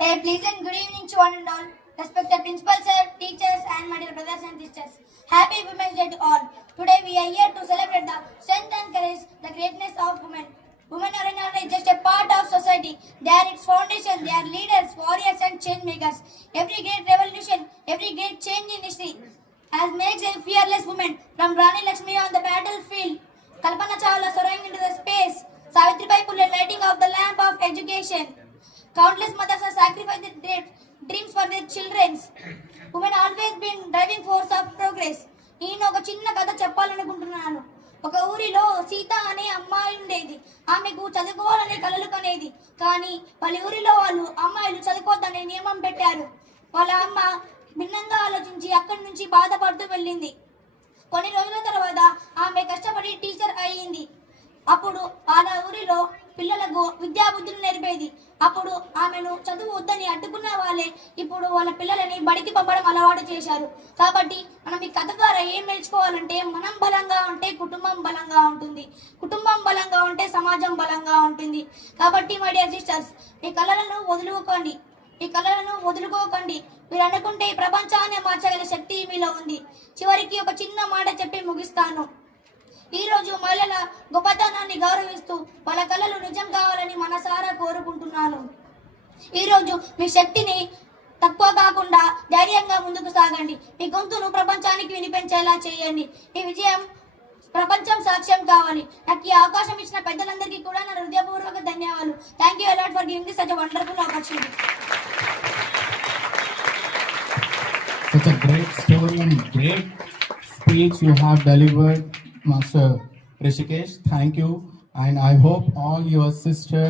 A pleasant good evening to one and all. Respected principal sir, teachers and my dear brothers and sisters. Happy Women's Day to all. Today we are here to celebrate the strength and courage, the greatness of women. Women are not just a part of society. They are its foundation. They are leaders, warriors and change makers. Every great revolution, every great change in history has makes a fearless woman. From Rani Lakshmi on the battlefield, Kalpana Chawla soaring into the space, Savitribai Phule lighting of the lamp of education. Countless mothers have sacrificed their dreams for their children. Women always been driving force of progress. నేను ఒక చిన్న కథ చెప్పాలనుకుంటున్నాను. ఒక ఊరిలో సీత అనే అమ్మాయి ఉండేది. ఆమెకు చదువుకోవాలనే కలలు కనేది. కానీ వాళ్ళ ఊరిలో వాళ్ళు అమ్మాయిలు చదువుకోవద్దనే నియమం పెట్టారు. వాళ్ళ అమ్మ భిన్నంగా ఆలోచించి అక్కడి నుంచి బాధపడుతూ వెళ్ళింది. కొన్ని రోజుల తర్వాత ఆమె కష్టపడి టీచర్ అయ్యింది. అప్పుడు వాళ్ళ ఊరిలో పిల్లలకు విద్యాబుద్ధులు నేర్పేది. అప్పుడు ఆమెను చదువు వద్దని అడ్డుకున్న వాళ్ళే ఇప్పుడు వాళ్ళ పిల్లలని బడికి పంపడం అలవాటు చేశారు. కాబట్టి మనం ఈ కథ ద్వారా ఏం నేర్చుకోవాలంటే, మనం బలంగా ఉంటే కుటుంబం బలంగా ఉంటుంది, కుటుంబం బలంగా ఉంటే సమాజం బలంగా ఉంటుంది. కాబట్టి మై డియర్ సిస్టర్స్, మీ కళలను వదులుకోకండి, మీ కళలను వదులుకోకండి. మీరు అనుకుంటే ఈ ప్రపంచాన్ని మార్చగల శక్తి మీలో ఉంది. చివరికి ఒక చిన్న మాట చెప్పి ముగిస్తాను. ఈ రోజు మహిళల గొప్పతనాన్ని గౌరవిస్తూ వాళ్ళ కళలు నిజం కావాలని మనసారా కోరుకుంటున్నాను. ఈరోజు మీ శక్తిని తక్కువ కాకుండా ధైర్యంగా ముందుకు సాగండి. మీ గొంతును ప్రపంచానికి వినిపించేలా చేయండి. మీ విజయం ప్రపంచం సాక్ష్యం కావాలి. నాకు ఈ అవకాశం ఇచ్చిన పెద్దలందరికీ కూడా నా హృదయపూర్వక ధన్యవాదాలు. Thank you a lot for giving such a wonderful opportunity. Such a great story and great speech you have delivered, Master Rishikesh. Thank you, and I hope all your sisters